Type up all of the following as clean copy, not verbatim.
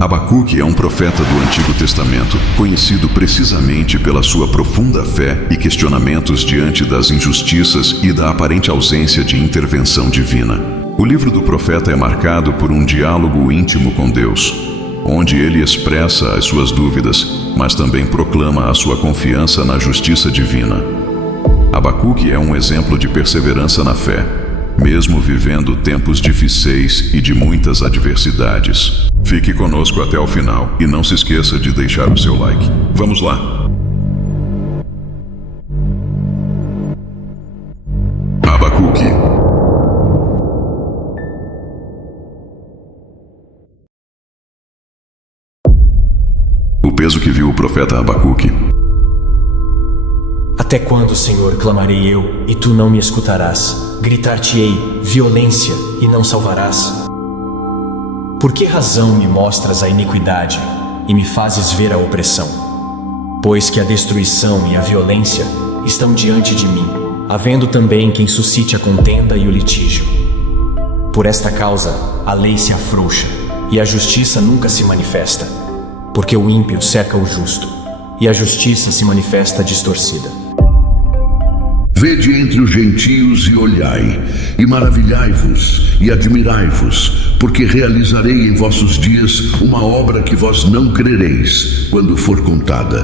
Abacuque é um profeta do Antigo Testamento, conhecido precisamente pela sua profunda fé e questionamentos diante das injustiças e da aparente ausência de intervenção divina. O livro do profeta é marcado por um diálogo íntimo com Deus, onde ele expressa as suas dúvidas, mas também proclama a sua confiança na justiça divina. Abacuque é um exemplo de perseverança na fé, mesmo vivendo tempos difíceis e de muitas adversidades. Fique conosco até o final e não se esqueça de deixar o seu like. Vamos lá! Abacuque. O peso que viu o profeta Abacuque. Até quando, Senhor, clamarei eu, e tu não me escutarás? Gritar-te-ei violência, e não salvarás? Por que razão me mostras a iniquidade, e me fazes ver a opressão? Pois que a destruição e a violência estão diante de mim, havendo também quem suscite a contenda e o litígio. Por esta causa, a lei se afrouxa, e a justiça nunca se manifesta, porque o ímpio cerca o justo, e a justiça se manifesta distorcida. Vede entre os gentios e olhai, e maravilhai-vos, e admirai-vos, porque realizarei em vossos dias uma obra que vós não crereis, quando for contada.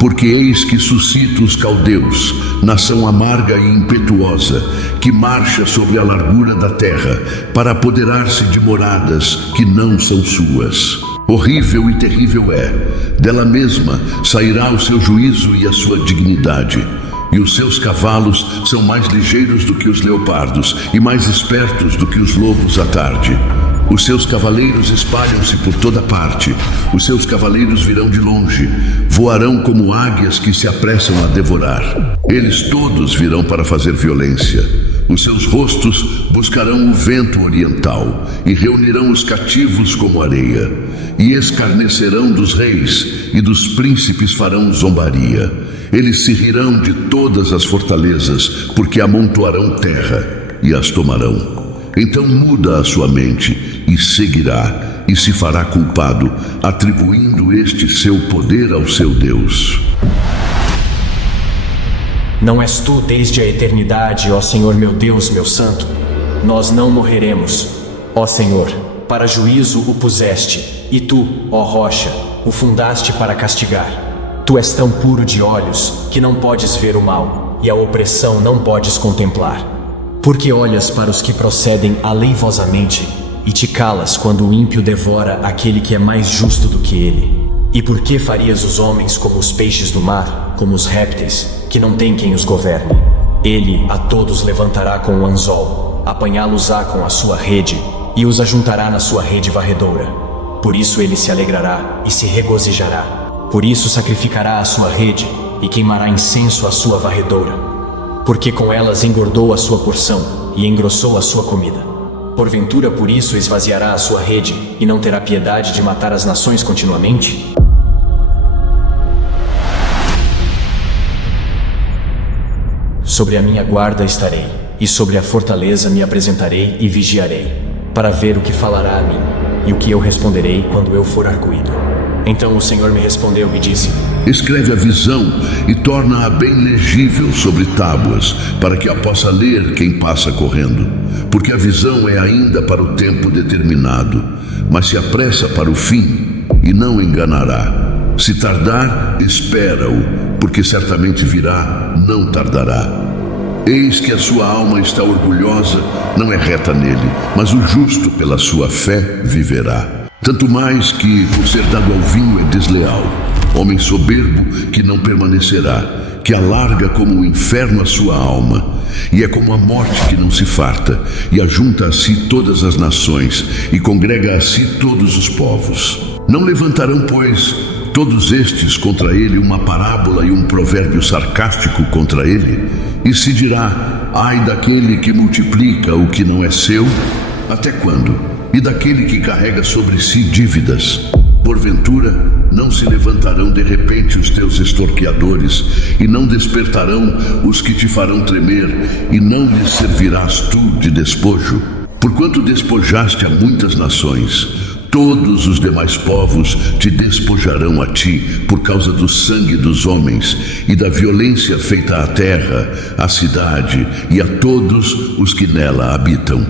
Porque eis que suscito os caldeus, nação amarga e impetuosa, que marcha sobre a largura da terra, para apoderar-se de moradas que não são suas. Horrível e terrível é, dela mesma sairá o seu juízo e a sua dignidade. E os seus cavalos são mais ligeiros do que os leopardos e mais espertos do que os lobos à tarde. Os seus cavaleiros espalham-se por toda parte, os seus cavaleiros virão de longe, voarão como águias que se apressam a devorar. Eles todos virão para fazer violência. Os seus rostos buscarão o vento oriental e reunirão os cativos como areia. E escarnecerão dos reis e dos príncipes farão zombaria. Eles se rirão de todas as fortalezas, porque amontoarão terra e as tomarão. Então muda a sua mente e seguirá, e se fará culpado, atribuindo este seu poder ao seu Deus. Não és tu desde a eternidade, ó Senhor meu Deus, meu santo? Nós não morreremos, ó Senhor, para juízo o puseste, e tu, ó rocha, o fundaste para castigar. Tu és tão puro de olhos, que não podes ver o mal, e a opressão não podes contemplar. Porque olhas para os que procedem aleivosamente, e te calas quando o ímpio devora aquele que é mais justo do que ele. E por que farias os homens como os peixes do mar, como os répteis, que não tem quem os governe? Ele a todos levantará com o anzol, apanhá-los-á com a sua rede, e os ajuntará na sua rede varredora. Por isso ele se alegrará e se regozijará. Por isso sacrificará a sua rede, e queimará incenso à sua varredora. Porque com elas engordou a sua porção, e engrossou a sua comida. Porventura por isso esvaziará a sua rede, e não terá piedade de matar as nações continuamente? Sobre a minha guarda estarei, e sobre a fortaleza me apresentarei e vigiarei, para ver o que falará a mim, e o que eu responderei quando eu for arguído. Então o Senhor me respondeu e disse: Escreve a visão e torna-a bem legível sobre tábuas, para que a possa ler quem passa correndo. Porque a visão é ainda para o tempo determinado, mas se apressa para o fim e não enganará. Se tardar, espera-o, porque certamente virá, não tardará. Eis que a sua alma está orgulhosa, não é reta nele, mas o justo pela sua fé viverá. Tanto mais que, por ser dado ao vinho, é desleal. Homem soberbo que não permanecerá, que alarga como o inferno a sua alma, e é como a morte que não se farta, e ajunta a si todas as nações, e congrega a si todos os povos. Não levantarão, pois, todos estes contra ele uma parábola e um provérbio sarcástico contra ele? E se dirá: ai daquele que multiplica o que não é seu, até quando? E daquele que carrega sobre si dívidas? Porventura, não se levantarão de repente os teus extorquiadores, e não despertarão os que te farão tremer, e não lhes servirás tu de despojo? Porquanto despojaste a muitas nações, Todos os demais povos te despojarão a ti por causa do sangue dos homens e da violência feita à terra, à cidade e a todos os que nela habitam.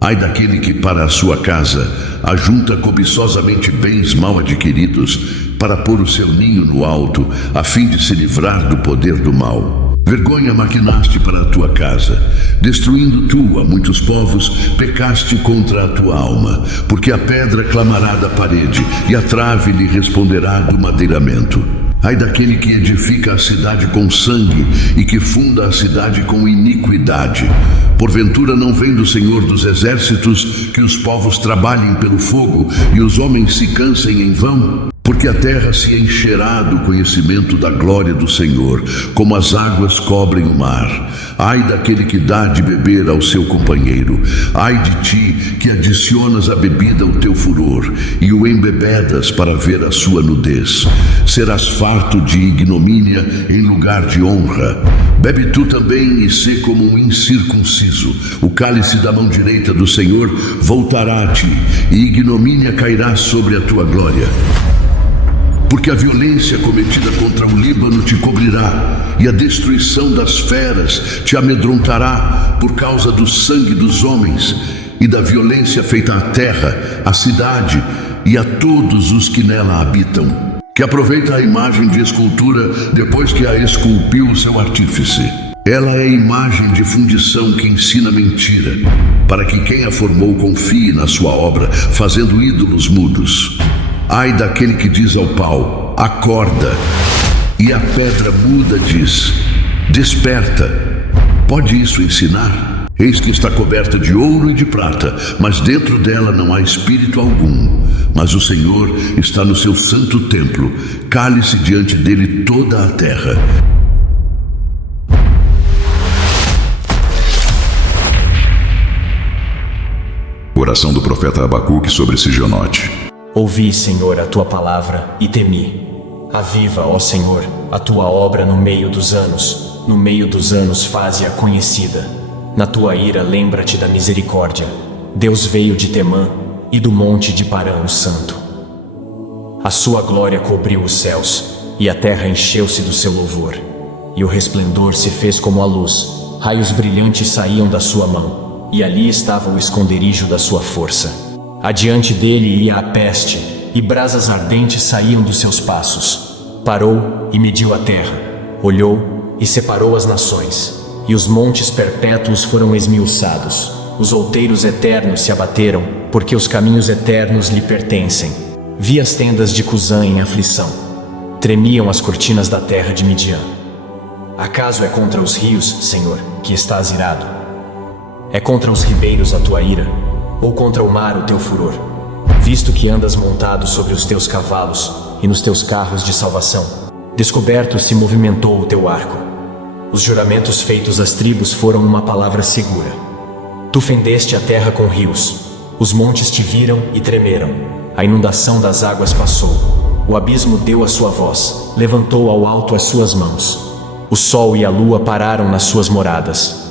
Ai daquele que para a sua casa ajunta cobiçosamente bens mal adquiridos para pôr o seu ninho no alto, a fim de se livrar do poder do mal. Vergonha maquinaste para a tua casa, destruindo tu a muitos povos, pecaste contra a tua alma, porque a pedra clamará da parede e a trave lhe responderá do madeiramento. Ai daquele que edifica a cidade com sangue e que funda a cidade com iniquidade. Porventura não vem do Senhor dos Exércitos que os povos trabalhem pelo fogo e os homens se cansem em vão? Porque a terra se encherá do conhecimento da glória do Senhor, como as águas cobrem o mar. Ai daquele que dá de beber ao seu companheiro. Ai de ti que adicionas a bebida ao teu furor e o embebedas para ver a sua nudez. Serás farto de ignomínia em lugar de honra. Bebe tu também e sê como um incircunciso. O cálice da mão direita do Senhor voltará a ti, e ignomínia cairá sobre a tua glória. Porque a violência cometida contra o Líbano te cobrirá, e a destruição das feras te amedrontará por causa do sangue dos homens e da violência feita à terra, à cidade e a todos os que nela habitam. Que aproveita a imagem de escultura depois que a esculpiu o seu artífice. Ela é imagem de fundição que ensina mentira, para que quem a formou confie na sua obra, fazendo ídolos mudos. Ai daquele que diz ao pau, acorda, e a pedra muda diz, desperta. Pode isso ensinar? Eis que está coberta de ouro e de prata, mas dentro dela não há espírito algum. Mas o Senhor está no seu santo templo, cale-se diante dele toda a terra. Oração do profeta Abacuque sobre Sigionote. Ouvi, Senhor, a tua palavra e temi. Aviva, ó Senhor, a tua obra no meio dos anos faze-a conhecida. Na tua ira lembra-te da misericórdia. Deus veio de Temã e do monte de Parã o santo. A sua glória cobriu os céus, e a terra encheu-se do seu louvor. E o resplendor se fez como a luz, raios brilhantes saíam da sua mão, e ali estava o esconderijo da sua força. Adiante dele ia a peste, e brasas ardentes saíam dos seus passos. Parou e mediu a terra, olhou e separou as nações, e os montes perpétuos foram esmiuçados. Os outeiros eternos se abateram, porque os caminhos eternos lhe pertencem. Vi as tendas de Cusã em aflição. Tremiam as cortinas da terra de Midian. Acaso é contra os rios, Senhor, que estás irado? É contra os ribeiros a tua ira? Ou contra o mar o teu furor? Visto que andas montado sobre os teus cavalos e nos teus carros de salvação, descoberto se movimentou o teu arco. Os juramentos feitos às tribos foram uma palavra segura. Tu fendeste a terra com rios, os montes te viram e tremeram. A inundação das águas passou, o abismo deu a sua voz, levantou ao alto as suas mãos. O sol e a lua pararam nas suas moradas,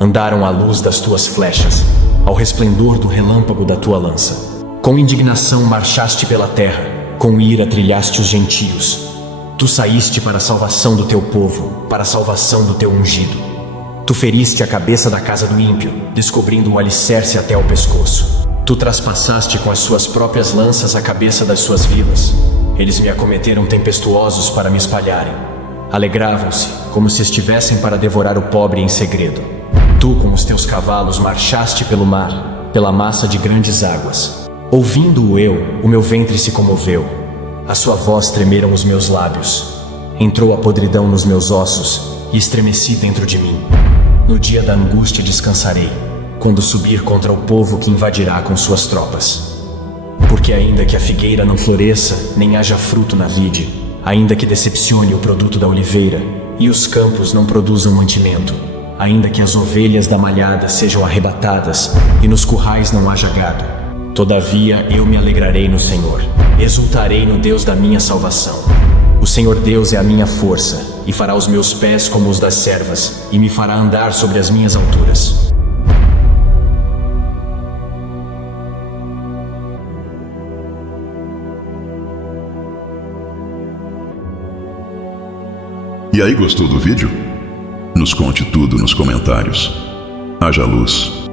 andaram à luz das tuas flechas, ao resplendor do relâmpago da tua lança. Com indignação marchaste pela terra, com ira trilhaste os gentios. Tu saíste para a salvação do teu povo, para a salvação do teu ungido. Tu feriste a cabeça da casa do ímpio, descobrindo o alicerce até ao pescoço. Tu traspassaste com as suas próprias lanças a cabeça das suas vilas. Eles me acometeram tempestuosos para me espalharem. Alegravam-se, como se estivessem para devorar o pobre em segredo. Tu, com os teus cavalos, marchaste pelo mar, pela massa de grandes águas. Ouvindo-o eu, o meu ventre se comoveu. A sua voz tremeram os meus lábios. Entrou a podridão nos meus ossos e estremeci dentro de mim. No dia da angústia descansarei, quando subir contra o povo que invadirá com suas tropas. Porque ainda que a figueira não floresça, nem haja fruto na vide, ainda que decepcione o produto da oliveira, e os campos não produzam mantimento, ainda que as ovelhas da malhada sejam arrebatadas, e nos currais não haja gado, todavia eu me alegrarei no Senhor, exultarei no Deus da minha salvação. O Senhor Deus é a minha força, e fará os meus pés como os das servas, e me fará andar sobre as minhas alturas. E aí, gostou do vídeo? Nos conte tudo nos comentários. Haja luz.